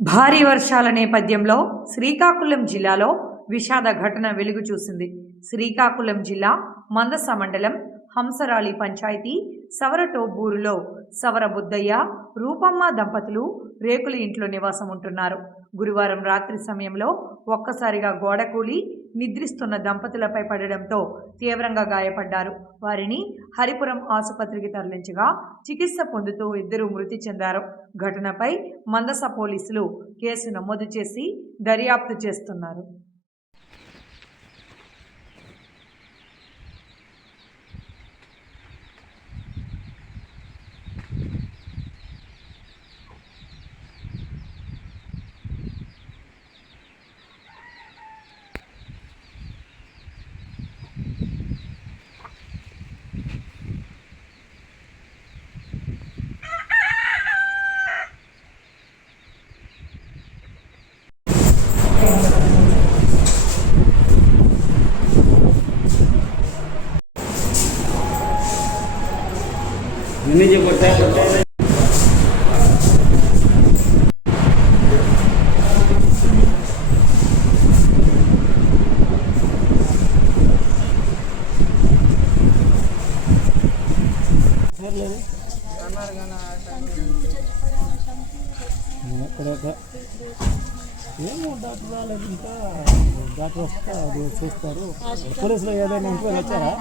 భారీ వర్షాల నేపథ్యంలో శ్రీకాకుళం జిల్లాలో విషాద ఘటన వెలుగు చూసింది. శ్రీకాకుళం జిల్లా మందస మండలం హంసరాళి పంచాయతీ సవరటోబ్బూరులో సవర బుద్దయ్య, రూపమ్మ దంపతులు రేకుల ఇంట్లో నివాసం ఉంటున్నారు. గురువారం రాత్రి సమయంలో ఒక్కసారిగా గోడ కూలి నిద్రిస్తున్న దంపతులపై పడడంతో తీవ్రంగా గాయపడ్డారు. వారిని హరిపురం ఆసుపత్రికి తరలించగా చికిత్స పొందుతూ ఇద్దరు మృతి చెందారు. ఘటనపై మందస పోలీసులు కేసు నమోదు చేసి దర్యాప్తు చేస్తున్నారు. नहीं जो करता है ఏమో డాక్టర్ రాలేదు ఇంకా డాక్టర్ వస్తే అది చూస్తారు పోలీసులు ఏదైనా వచ్చారా